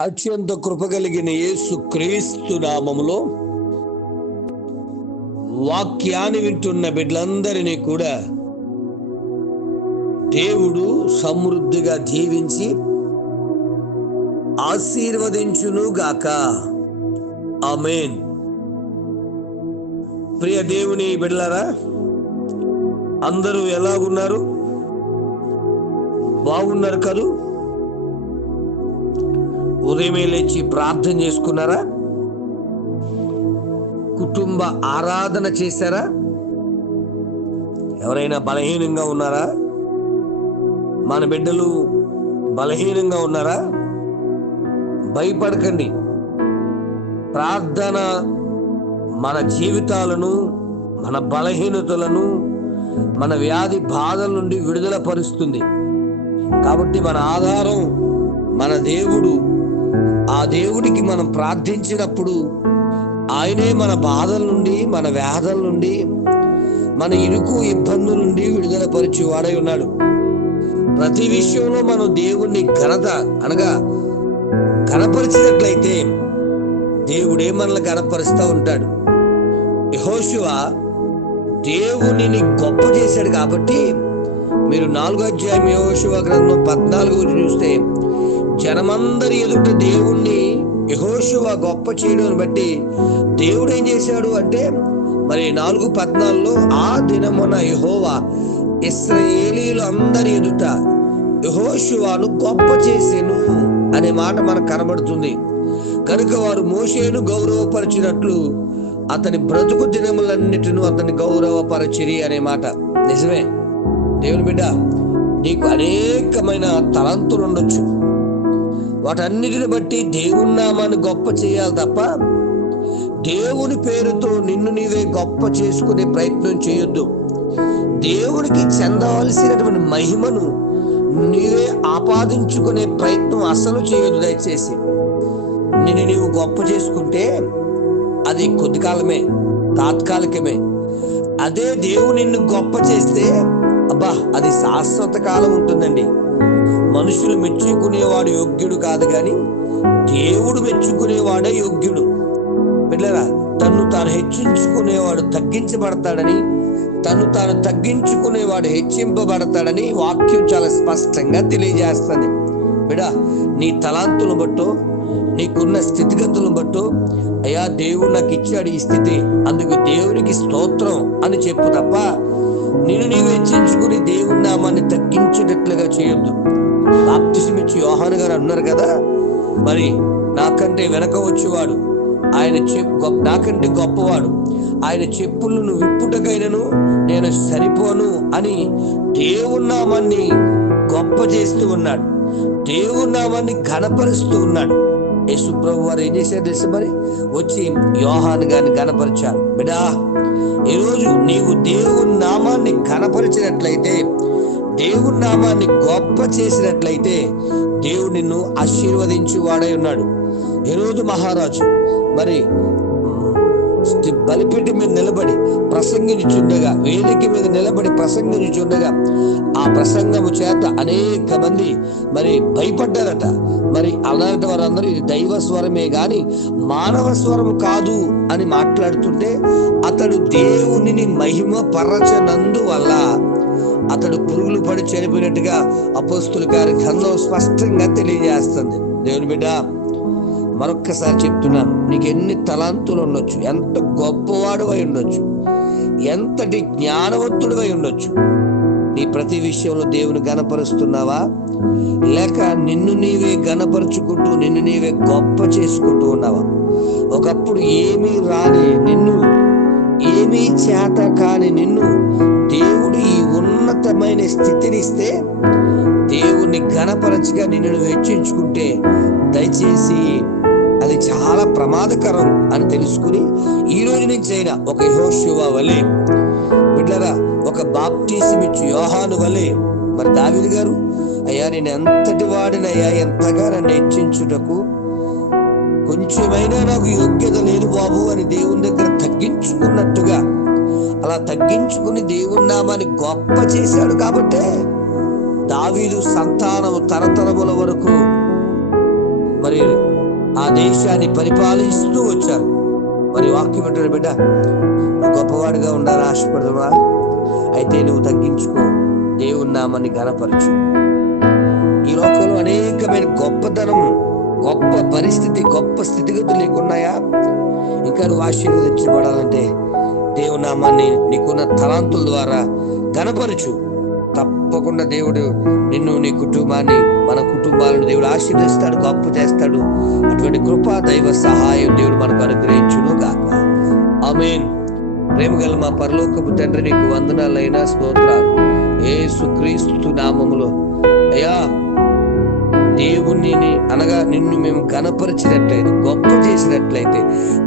అత్యంత కృపగలిగిన యేసు క్రీస్తు నామములో వాక్యాన్ని వింటున్న బిడ్డలందరినీ కూడా దేవుడు సమృద్ధిగా దీవించి ఆశీర్వదించును గాక. ఆమేన్. ప్రియ దేవుని బిడ్డలారా, అందరూ ఎలాగున్నారు? బాగున్నారు కదూ? ఉదయమే లేచి ప్రార్థన చేసుకున్నారా? కుటుంబ ఆరాధన చేశారా? ఎవరైనా బలహీనంగా ఉన్నారా? మన బిడ్డలు బలహీనంగా ఉన్నారా? భయపడకండి. ప్రార్థన మన జీవితాలను, మన బలహీనతలను, మన వ్యాధి బాధల నుండి విడుదల పరుస్తుంది. కాబట్టి మన ఆధారం మన దేవుడు. ఆ దేవుడికి మనం ప్రార్థించినప్పుడు ఆయనే మన బాధల నుండి, మన వ్యాధుల నుండి, మన ఇరుకు ఇబ్బందుల నుండి విడుదల పరిచి వాడై ఉన్నాడు. ప్రతి విషయంలో మనం దేవుణ్ణి ఘనత అనగా కనపరిచినట్లయితే దేవుడే మనల్ని కనపరుస్తూ ఉంటాడు. యెహోషువ దేవునిని గొప్ప చేశాడు కాబట్టి మీరు 4వ అధ్యాయం యెహోషువ గ్రంథం 14 చూస్తే జనమందరి ఎదుట దేవుణ్ణి యెహోషువ గొప్ప చేయడం బట్టి దేవుడు ఏం చేశాడు అంటే, మరి 4:14 ఆ దినమున యెహోవా ఇశ్రాయేలీయులు అందరి ఎదుట యెహోషువను గొప్ప చేసెను అనే మాట మనకు కనబడుతుంది. కనుక వారు మోషేను గౌరవపరిచినట్లు అతని బ్రతుకు దినములన్నిటిను అతని గౌరవపరచిరి అనే మాట నిజమే. దేవుని బిడ్డ, నీకు అనేకమైన తలంతులు ఉండొచ్చు. వాటన్నిటిని బట్టి దేవుని నామాన్ని గొప్ప చేయాలి తప్ప దేవుని పేరుతో నిన్ను నీవే గొప్ప చేసుకునే ప్రయత్నం చేయొద్దు. దేవునికి చెందవలసినటువంటి మహిమను నీవే ఆపాదించుకునే ప్రయత్నం అసలు చేయొద్దు. దయచేసి నిన్ను నీవు గొప్ప చేసుకుంటే అది కొద్ది కాలమే, తాత్కాలికమే. అదే దేవుడు నిన్ను గొప్ప చేస్తే అబ్బా అది శాశ్వత కాలం ఉంటుందండి. మనుషులు మెచ్చుకునేవాడు యోగ్యుడు కాదు, కానీ దేవుడు మెచ్చుకునేవాడే యోగ్యుడు. బిడ్డలారా, తన్ను తాను హెచ్చించుకునేవాడు తగ్గించబడతాడని, తను తాను తగ్గించుకునేవాడు హెచ్చింపబడతాడని వాక్యం చాలా స్పష్టంగా తెలియజేస్తుంది. బిడ్డ, నీ తలాంతులను బట్టో, నీకున్న స్థితిగతులను బట్టో, అయ్యా దేవుడు నాకు ఇచ్చాడు ఈ స్థితి, అందుకు దేవునికి స్తోత్రం అని చెప్పు తప్ప నిన్ను నీవు హెచ్చించుకుని దేవుని నామాన్ని తగ్గించేటట్లుగా చేయొద్దు. బాప్తిసమిచ్చి యోహాను గారు అన్నారు కదా, మరి నాకంటే వెనక వచ్చేవాడు ఆయన నాకంటే గొప్పవాడు, ఆయన చెప్పులను విప్పుటకైనను నేను సరిపోను అని దేవుని నామాన్ని గొప్ప చేస్తూ ఉన్నాడు. దేవుని నామాన్ని ఘనపరుస్తూ ఉన్నాడు. యేసు ప్రభు వారు ఏం చేశారు తెలుసు? మరి వచ్చి యోహాను గారిని ఘనపరిచారు. బిడా, ఈరోజు నీవు దేవుని నామాన్ని ఘనపరిచినట్లయితే, దేవుని నామాన్ని గొప్ప చేసినట్లయితే దేవుడు నిన్ను ఆశీర్వదించి వాడై ఉన్నాడు. ఈరోజు మహారాజు మరి బలిపీఠ మీద నిలబడి ప్రసంగించుండగా, వేదిక మీద నిలబడి ప్రసంగించుండగా ఆ ప్రసంగము చేత అనేక మంది మరి భయపడ్డారట. మరి అలాంటి వారందరూ ఇది దైవ స్వరమే గాని మానవ స్వరం కాదు అని మాట్లాడుతుంటే అతడు దేవునిని మహిమ పరచనందు వల్ల అతడు పురుగులు పడి చనిపోయినట్టుగా అపోస్తుల గ్రంథం స్పష్టంగా తెలియజేస్తుంది. దేవుని బిడ్డ, మరొక్కసారి చెప్తున్నాను, నీకు ఎన్ని తలాంతులు ఉండొచ్చు, ఎంత గొప్పవాడు అయి ఉండొచ్చు, ఎంతటి జ్ఞానవంతుడు అయి ఉండొచ్చు, నీ ప్రతి విషయంలో దేవుని గణపరుస్తున్నావా? లేక నిన్ను నీవే గణపరుచుకుంటూ నిన్ను నీవే గొప్ప చేసుకుంటూ ఉన్నావా? ఒకప్పుడు ఏమీ రాని నిన్ను, ఏమీ చేత కాని నిన్ను దేవుడు ఈ ఉన్నతమైన స్థితిని ఇస్తే దేవుణ్ణి ఘనపరచగా నిన్ను హెచ్చించుకుంటే దయచేసి అది చాలా ప్రమాదకరం అని తెలుసుకుని ఈ రోజు నుంచి అయినా ఒక యెహోషువ వలె, బిడ్డలారా, ఒక బాప్తిసమిచ్చు యోహాను వలె, మరి దావీదు గారు, అయ్యా నేను ఎంతటి వాడినయ్యా, ఎంతగా నన్ను హెచ్చించుటకు కొంచెమైనా నాకు యోగ్యత లేదు బాబు అని దేవుని దగ్గర తగ్గించుకున్నట్టుగా అలా తగ్గించుకుని దేవుని నామాన్ని గొప్ప చేశాడు. కాబట్టే దావీదు సంతానము తరతరముల వరకు మరి ఆ దేశాన్ని పరిపాలిస్తూ వచ్చారు. మరి వాక్యం అంటారు, బిడ్డ నువ్వు గొప్పవాడిగా ఉండాలని ఆశపడదువా? అయితే నువ్వు తగ్గించుకో, దేవుని నామాన్ని ఘనపరచు. ఈ లోకంలో అనేకమైన గొప్పతనం, గొప్ప పరిస్థితి, గొప్ప స్థితిగతులు నీకున్నాయా? ఇంకా నువ్వు ఆశీర్వదించబడాలంటే దేవుని నామాన్ని నీకున్న తలాంతుల ద్వారా ఘనపరచు. తప్పకుండా దేవుడు నిన్ను, నీ కుటుంబాన్ని, మన కుటుంబాలను దేవుడు ఆశీర్వదిస్తాడు, గొప్ప చేస్తాడు. అటువంటి కృపా దైవ సహాయం దేవుడు మనకు అనుగ్రహించును గాక. ఆమేన్. ప్రేమగల మా పరలోకపు తండ్రి, నీకు వందనాలైనా స్తోత్రాలు. యేసుక్రీస్తు నామములో అయ్యా, దేవుణ్ణి అనగా నిన్ను మేము ఘనపరిచినట్లయితే, గొప్ప చేసినట్లయితే,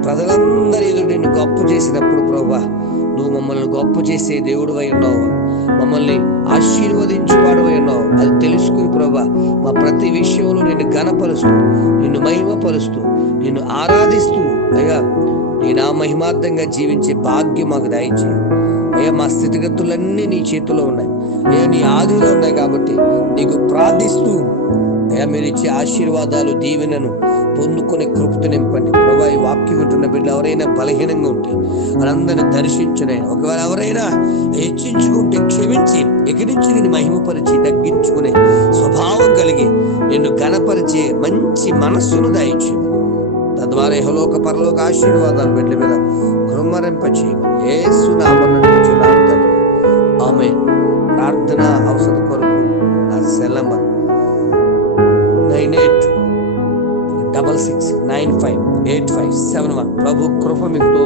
ప్రజలందరి ఎదురు నిన్ను గొప్ప చేసినప్పుడు ప్రభువా, నువ్వు మమ్మల్ని గొప్ప చేసే దేవుడు అయి ఉన్నావు, మమ్మల్ని ఆశీర్వదించువాడు అయి ఉన్నావు. అది తెలుసుకుని ప్రభువా, మా ప్రతి విషయంలో నిన్ను ఘనపరుస్తూ, నిన్ను మహిమపరుస్తూ, నిన్ను ఆరాధిస్తూ అయ్యా నీ నా మహిమార్థంగా జీవించే భాగ్యం మాకు దయచేయి అయ్యా. మా స్థితిగతులన్నీ నీ చేతిలో ఉన్నాయి అయ్యా, నీ ఆదిలో ఉన్నాయి. కాబట్టి నీకు ప్రార్థిస్తూ అయ్యా, మీరు ఇచ్చే ఆశీర్వాదాలు, దీవెనను పొందుకునే కృపతో నింపండి ప్రభా. ఈ వాక్యం వింటున్న బిడ్డలు ఎవరైనా బలహీనంగా ఉంటే వాళ్ళందరినీ దర్శించునైనా, ఒకవేళ ఎవరైనా హెచ్చించుకుంటే క్షమించి, ఎగిరించి నిన్ను మహిమపరిచి తగ్గించుకునే స్వభావం కలిగి నిన్ను ఘనపరిచే మంచి మనస్సును దయచేయమని, తద్వారా ఇహలోక పరలోక ఆశీర్వాదాలు బిడ్డల మీద కృమ్మరింపచేయమని యేసు నామమున అడుగుచున్నాను తండ్రి. ఆమేన్. ప్రార్థన అవసరం కొరకు నా సెల్ నంబర్ 9866958571. ప్రభు కృప మీకు